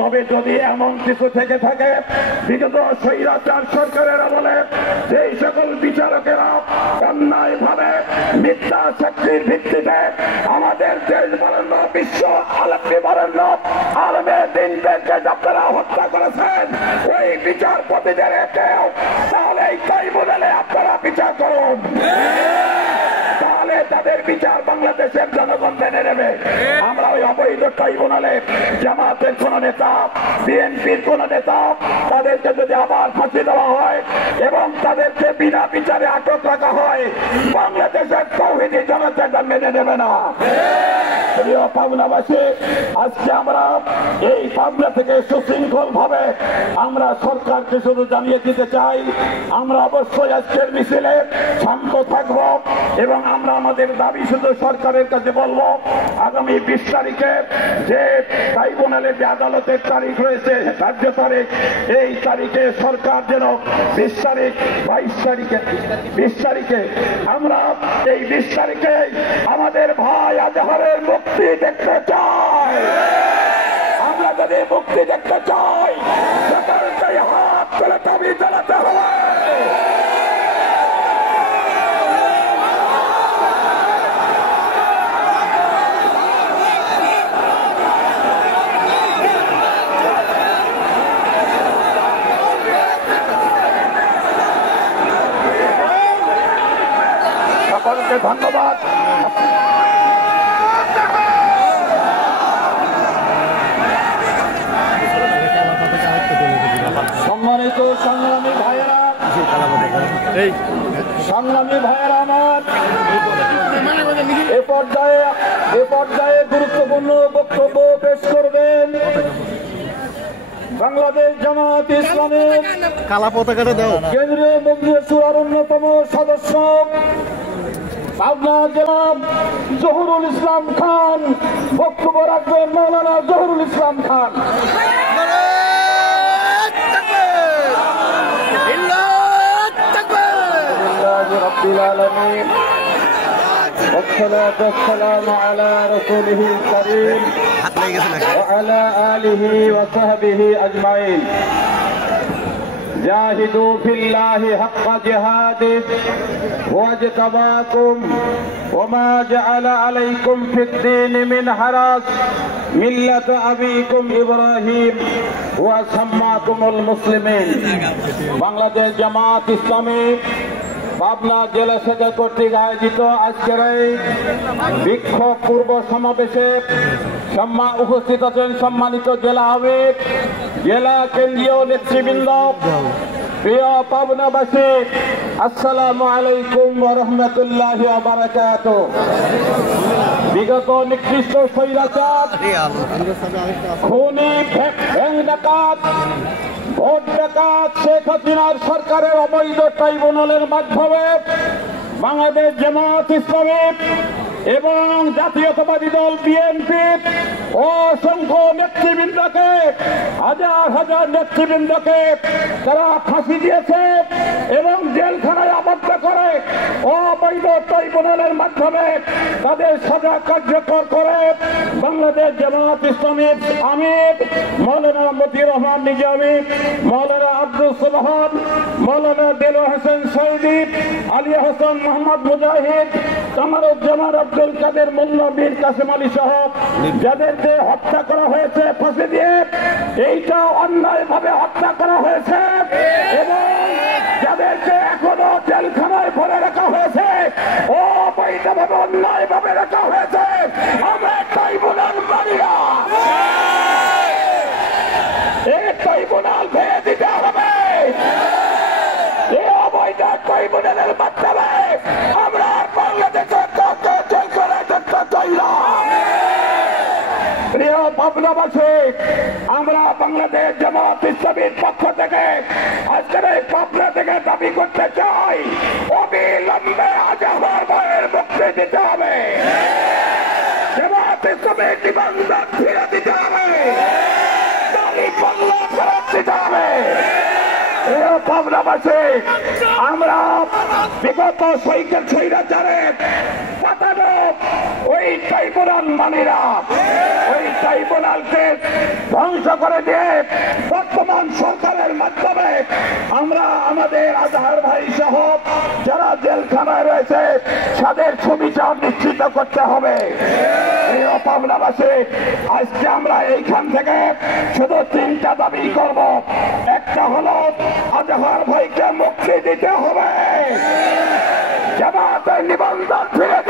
তবে যদি এমন কিছু থেকে থাকে বিগত স্বৈরাচার সরকারের আমলে যেই সকল বিচারকেরা অন্যায় ভাবে মিথ্যা শক্তির ভিত্তিতে আমাদের দেশ বরেণ্য বিশ্ব আলমী বরেণ্য আলমে দিনদেরকে আপনারা হত্যা করেছেন, ওই বিচারপতিদের তাহলে এই ট্রাইব্যুনালে আপনারা বিচার করুন, তাহলে তাদের বিচার বাংলাদেশের জনগণ মেনে নেবে। আমরা ওই অবৈধ ট্রাইব্যুনালে জামাতের কোন নেতা, বিএনপির কোন নেতা তাদেরকে যদি আবার ফাঁসি দেওয়া হয় এবং তাদেরকে বিনা বিচারে আটক রাখা হয়, বাংলাদেশের তৌহিদি জনতা মেনে নেবে না। প্রিয় পাবনাবাসী, আজকে আমরা এই পাবনা থেকে সুশৃঙ্খল ভাবে আমরা সরকারকে শুধু জানিয়ে দিতে চাই, আমরা অবশ্যই আজকের মিছিলে শান্ত থাকব এবং আমরা আমাদের দাবি শুধু সরকারের কাছে বলবো, আগামী 20 তারিখে যে ট্রাইব্যুনালে যে আদালতের তারিখ রয়েছে, ধার্য তারিখ, এই তারিখে সরকার যেন 20 তারিখ 22 তারিখে 20 তারিখে আমরা এই 20 তারিখে আমাদের ভাই আজহারের মুক্তি দেখতে চাই। আমরা যদি মুক্তি দেখতে চাই, সরকারকে হাত তুলে দাবি জানাতে হবে। সকলকে ধন্যবাদ। সম্মানিত সংগ্রামী ভাইয়েরা, আমার এ পর্যায়ে গুরুত্বপূর্ণ বক্তব্য পেশ করবেন বাংলাদেশ জামাত ইসলামের কালা পতাকাটা দাও কেন্দ্রীয় মজলিসের অন্যতম সদস্য পাবনা জেলা জহুরুল ইসলাম খান। বক্তব্য রাখবেন মৌলানা জহুরুল ইসলাম খান। والصلاة والسلام على رسوله الكريم وعلى آله وصحبه أجمعين. جاهدوا في الله حق جهاده واجتباكم وما جعل عليكم في الدين من حرج ملة أبيكم إبراهيم وسماكم المسلمين. বাংলাদেশ জামাত ইসলামী পাবনা জেলা শাখা কর্তৃক আয়োজিত আজকের এই বিক্ষোভ পূর্ব সমাবেশে উপস্থিত আছেন সম্মানিত জেলা আমির, জেলা কেন্দ্রীয় নেতৃবৃন্দ, প্রিয় পাবনাবাসী, আসসালামু আলাইকুম ওয়া রাহমাতুল্লাহি ওয়া বারাকাতুহু। বিগত নিকৃষ্ট স্বৈরাচার, খুনি, ব্যাংক ডাকাত, ভোট ডাকাত শেখ হাসিনার সরকারের অবৈধ ট্রাইব্যুনালের মাধ্যমে বাংলাদেশ জামাত ইসলামী এবং জাতীয়তাবাদী দল বিএনপি অসংখ্য নেতৃবৃন্দকে, হাজার হাজার নেতৃবৃন্দকে তারা ফাঁসি দিয়েছে এবং জেলখানায় আবদ্ধ করে অবৈধ ট্রাইব্যুনালের মাধ্যমে তাদের সাজা কার্যকর করে বাংলাদেশ জামাত ইসলামীর আমির মৌলানা মতিউর রহমান নিজামী, মৌলানা আব্দুল সুবহান, মৌলানা দেলোয়ার হোসেন সৈয়দি, আলী হাসান মোহাম্মদ মুজাহিদ, কামারুজ্জামান আব্দুল কাদের মোল্লা, বীর কাসেম আলী সহ যাদেরকে হত্যা করা হয়েছে ফাঁসি দিয়ে, এইটা অন্যায় ভাবে হত্যা করা হয়েছে এবং যাদেরকে এখনো জেলখানায় ভরে রাখা হয়েছে, অবৈধভাবে অন্যায় ভাবে রাখা হয়েছে, আমরা ট্রাইব্যুনাল মানি না। এই ট্রাইব্যুনাল ভেঙে দিতে হবে। এই অবৈধ ট্রাইব্যুনালের মাধ্যমে আমরা বাংলাদেশের জেল করে দেখতে চাই না। প্রিয় পাবনাবাসী, আমরা বাংলাদেশ জামাত ইসলামীর পক্ষ থেকে আজকের এই পাবনা থেকে দাবি করতে চাই, অবিলম্বে আজহার ভাইয়ের মুক্তি দিতে হবে, জামাত ইসলামের নিবন্ধন ফিরে দিতে হবে, বাংলা ফেরত দিতে হবে। পাবনাবাসী, আমরা বিগত স্বৈরাচারের ঘটানো ওই ট্রাইব্যুনাল মানিরা ওই ট্রাইব্যুনালকে ধ্বংস করে দিয়ে বর্তমান সরকারের মাধ্যমে আমরা আমাদের আজহার ভাই সহ যারা জেলখানায় রয়েছে তাদের সুবিচার নিশ্চিত করতে হবে। এই পাবনাবাসী আজকে আমরা এইখান থেকে শুধু 3টা দাবি করব। একটা হলো আজহার ভাইকে মুক্তি দিতে হবে, জামাতের নিবন্ধন ফিরে